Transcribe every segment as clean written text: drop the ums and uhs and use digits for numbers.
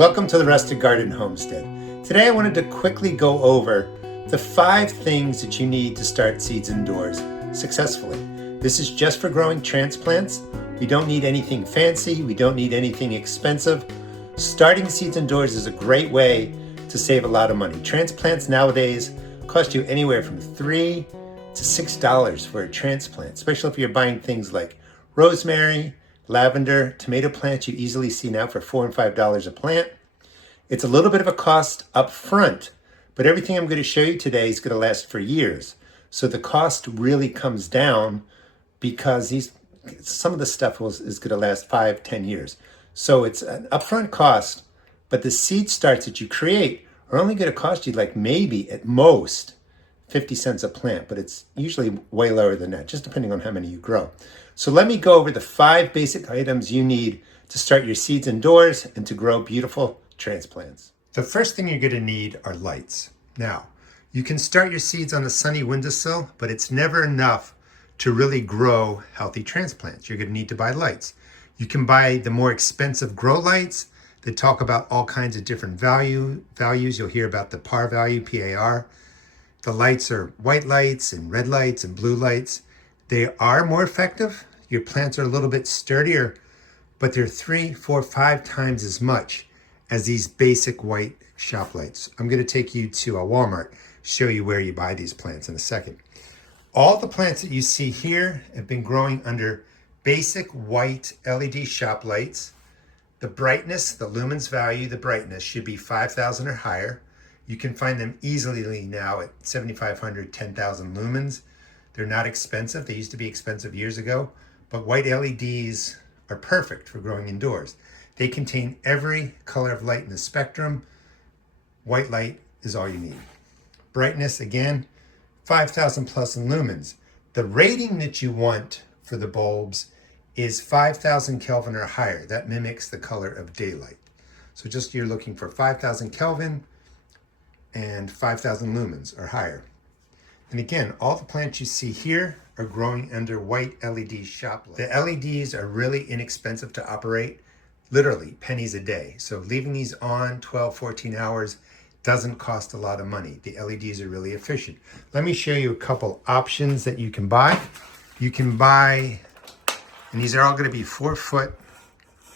Welcome to the Rustic Garden Homestead. Today I wanted to quickly go over the 5 things that you need to start seeds indoors successfully. This is just for growing transplants. We don't need anything fancy. We don't need anything expensive. Starting seeds indoors is a great way to save a lot of money. Transplants nowadays cost you anywhere from $3 to $6 for a transplant, especially if you're buying things like rosemary, lavender, tomato plants you easily see now for $4 and $5 a plant. It's a little bit of a cost up front, but everything I'm going to show you today is going to last for years. So the cost really comes down because some of the stuff is going to last 5-10 years. So it's an upfront cost, but the seed starts that you create are only going to cost you like maybe at most 50 cents a plant, but it's usually way lower than that, just depending on how many you grow. So let me go over the 5 basic items you need to start your seeds indoors and to grow beautiful transplants. The first thing you're going to need are lights. Now, you can start your seeds on a sunny windowsill, but it's never enough to really grow healthy transplants. You're going to need to buy lights. You can buy the more expensive grow lights that talk about all kinds of different values. You'll hear about the PAR value, PAR. The lights are white lights and red lights and blue lights. They are more effective. Your plants are a little bit sturdier, but they're 3, 4, 5 times as much as these basic white shop lights. I'm going to take you to a Walmart, show you where you buy these plants in a second. All the plants that you see here have been growing under basic white LED shop lights. The brightness, the lumens value, the brightness should be 5,000 or higher. You can find them easily now at 7,500, 10,000 lumens. They're not expensive. They used to be expensive years ago, but white LEDs are perfect for growing indoors. They contain every color of light in the spectrum. White light is all you need. Brightness, again, 5,000 plus in lumens. The rating that you want for the bulbs is 5,000 Kelvin or higher. That mimics the color of daylight. So just you're looking for 5,000 Kelvin and 5,000 lumens or higher. And again, all the plants you see here are growing under white LED shop lights. The LEDs are really inexpensive to operate, literally pennies a day. So leaving these on 12, 14 hours doesn't cost a lot of money. The LEDs are really efficient. Let me show you a couple options that you can buy. You can buy, and these are all going to be 4-foot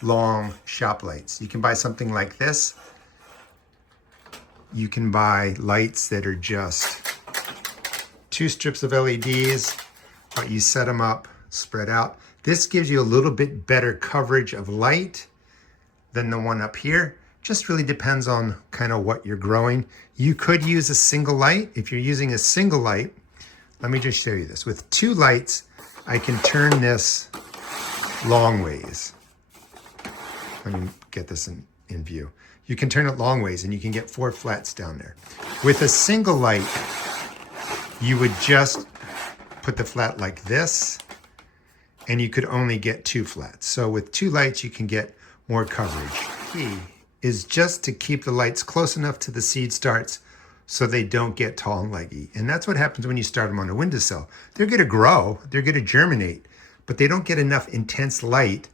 long shop lights. You can buy something like this. You can buy lights that are just 2 strips of LEDs, but you set them up, spread out. This gives you a little bit better coverage of light than the one up here. Just really depends on kind of what you're growing. You could use a single light. If you're using a single light, let me just show you this. With 2 lights, I can turn this long ways. Let me get this in view. You can turn it long ways and you can get 4 flats down there. With a single light, you would just put the flat like this and you could only get 2 flats. So with 2 lights, you can get more coverage. Key is just to keep the lights close enough to the seed starts so they don't get tall and leggy. And that's what happens when you start them on a windowsill. They're going to grow, they're going to germinate, but they don't get enough intense light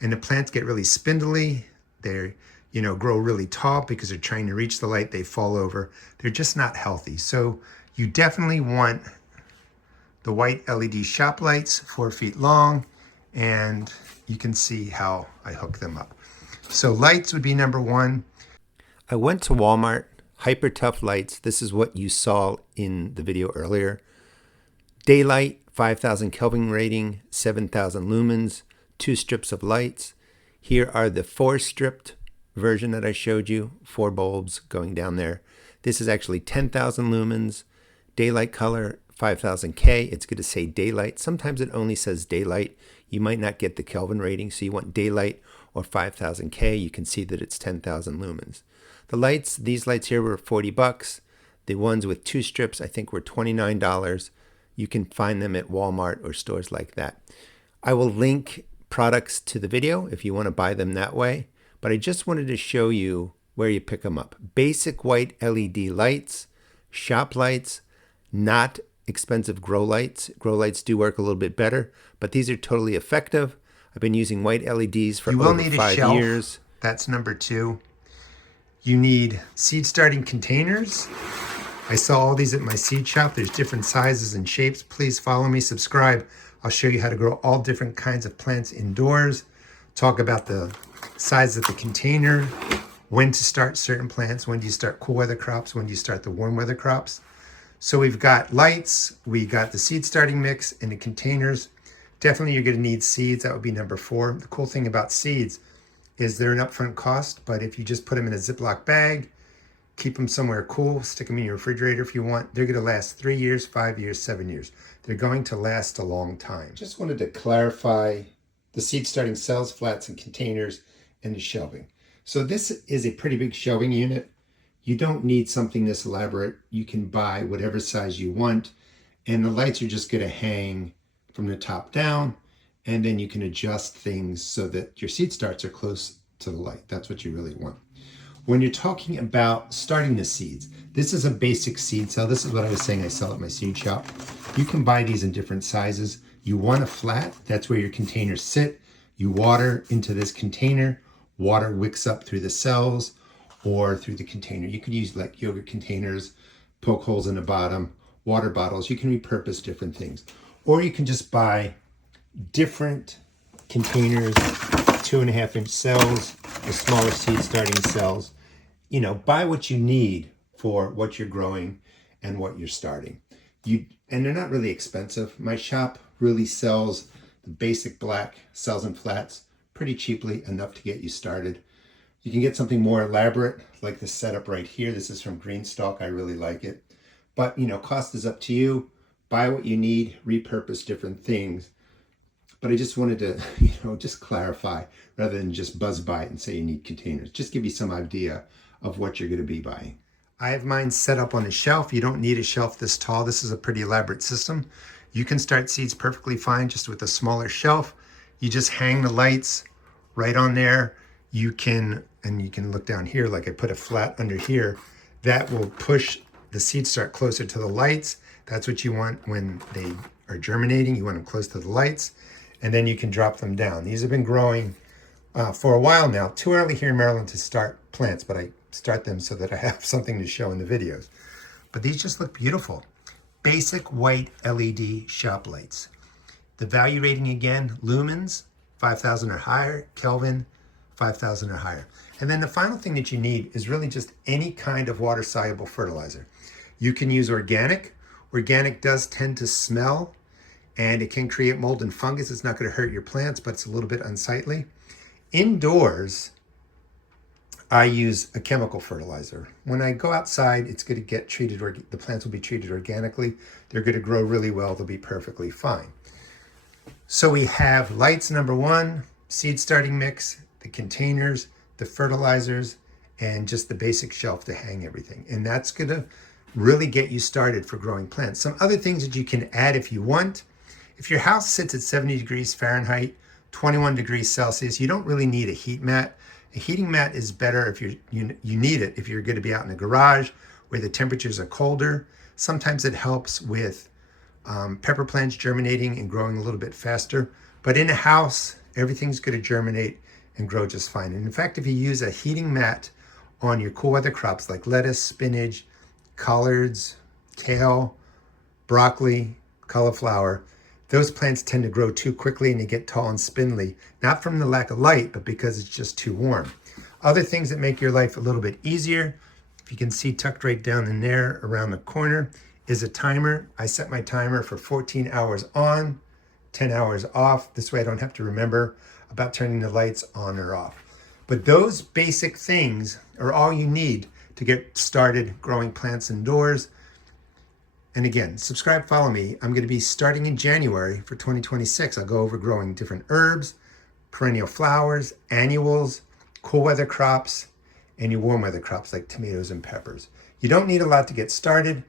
and the plants get really spindly. They're grow really tall because they're trying to reach the light. They fall over. They're just not healthy. So you definitely want the white LED shop lights, 4 feet long, and you can see how I hook them up. So lights would be number 1. I went to Walmart, Hyper Tough lights. This is what you saw in the video earlier. Daylight, 5,000 Kelvin rating, 7,000 lumens, 2 strips of lights. Here are the 4-stripped version that I showed you, 4 bulbs going down there. This is actually 10,000 lumens. Daylight color, 5,000 K. It's going to say daylight. Sometimes it only says daylight. You might not get the Kelvin rating, so you want daylight or 5,000 K. You can see that it's 10,000 lumens. The lights, these lights here were $40. The ones with 2 strips, I think, were $29. You can find them at Walmart or stores like that. I will link products to the video if you want to buy them that way, but I just wanted to show you where you pick them up. Basic white LED lights, shop lights, not expensive grow lights. Grow lights do work a little bit better, but these are totally effective. I've been using white LEDs for over 5 years. That's number 2. You need seed starting containers. I saw all these at my seed shop. There's different sizes and shapes. Please follow me, subscribe. I'll show you how to grow all different kinds of plants indoors. Talk about the size of the container, when to start certain plants, when do you start cool weather crops, when do you start the warm weather crops. So we've got lights, we got the seed starting mix and the containers. Definitely you're gonna need seeds, that would be number 4. The cool thing about seeds is they're an upfront cost, but if you just put them in a Ziploc bag, keep them somewhere cool, stick them in your refrigerator if you want, they're gonna last 3 years, 5 years, 7 years. They're going to last a long time. Just wanted to clarify the seed starting cells, flats, and containers, and the shelving. So this is a pretty big shelving unit. You don't need something this elaborate. You can buy whatever size you want, and the lights are just gonna hang from the top down, and then you can adjust things so that your seed starts are close to the light. That's what you really want. When you're talking about starting the seeds, this is a basic seed cell. This is what I was saying I sell at my seed shop. You can buy these in different sizes. You want a flat, that's where your containers sit. You water into this container, water wicks up through the cells or through the container. You could use like yogurt containers, poke holes in the bottom, water bottles. You can repurpose different things. Or you can just buy different containers, 2.5-inch cells, the smaller seed starting cells. You know, buy what you need for what you're growing and what you're starting. And they're not really expensive. My shop really sells the basic black cells and flats pretty cheaply, enough to get you started. You can get something more elaborate, like this setup right here. This is from Greenstalk. I really like it. But, you know, cost is up to you. Buy what you need, repurpose different things. But I just wanted to, you know, just clarify rather than just buzz by it and say you need containers. Just give you some idea of what you're going to be buying. I have mine set up on a shelf. You don't need a shelf this tall. This is a pretty elaborate system. You can start seeds perfectly fine just with a smaller shelf. You just hang the lights right on there. You can look down here, like I put a flat under here. That will push the seed start closer to the lights. That's what you want when they are germinating. You want them close to the lights. And then you can drop them down. These have been growing for a while now. Too early here in Maryland to start plants, but I start them so that I have something to show in the videos. But these just look beautiful. Basic white LED shop lights. The value rating again, lumens, 5,000 or higher, Kelvin, 5,000 or higher. And then the final thing that you need is really just any kind of water-soluble fertilizer. You can use organic. Organic does tend to smell, and it can create mold and fungus. It's not going to hurt your plants, but it's a little bit unsightly. Indoors, I use a chemical fertilizer. When I go outside, it's going to get treated, or the plants will be treated organically. They're going to grow really well. They'll be perfectly fine. So we have lights, number 1, seed starting mix, the containers, the fertilizers, and just the basic shelf to hang everything. And that's going to really get you started for growing plants. Some other things that you can add if you want. If your house sits at 70 degrees Fahrenheit, 21 degrees Celsius, you don't really need a heat mat. A heating mat is better if you need it if you're going to be out in the garage where the temperatures are colder. Sometimes it helps with pepper plants germinating and growing a little bit faster. But in a house, everything's going to germinate and grow just fine. And in fact, if you use a heating mat on your cool weather crops like lettuce, spinach, collards, kale, broccoli, cauliflower, those plants tend to grow too quickly and they get tall and spindly, not from the lack of light, but because it's just too warm. Other things that make your life a little bit easier, if you can see tucked right down in there around the corner, is a timer. I set my timer for 14 hours on, 10 hours off. This way I don't have to remember about turning the lights on or off. But those basic things are all you need to get started growing plants indoors. And again, subscribe, follow me. I'm going to be starting in January for 2026. I'll go over growing different herbs, perennial flowers, annuals, cool weather crops, and your warm weather crops like tomatoes and peppers. You don't need a lot to get started.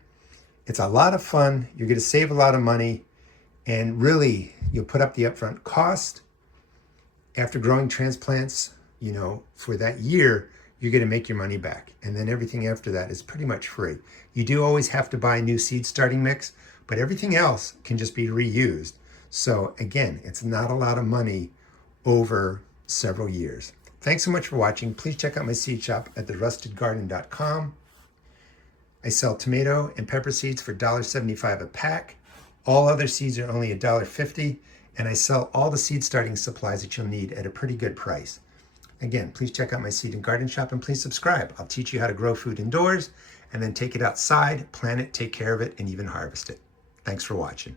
It's a lot of fun. You're going to save a lot of money, and really you'll put up the upfront cost. After growing transplants, you know, for that year, you're going to make your money back. And then everything after that is pretty much free. You do always have to buy a new seed starting mix, but everything else can just be reused. So again, it's not a lot of money over several years. Thanks so much for watching. Please check out my seed shop at therustedgarden.com. I sell tomato and pepper seeds for $1.75 a pack. All other seeds are only $1.50, and I sell all the seed starting supplies that you'll need at a pretty good price. Again, please check out my seed and garden shop, and please subscribe. I'll teach you how to grow food indoors and then take it outside, plant it, take care of it, and even harvest it. Thanks for watching.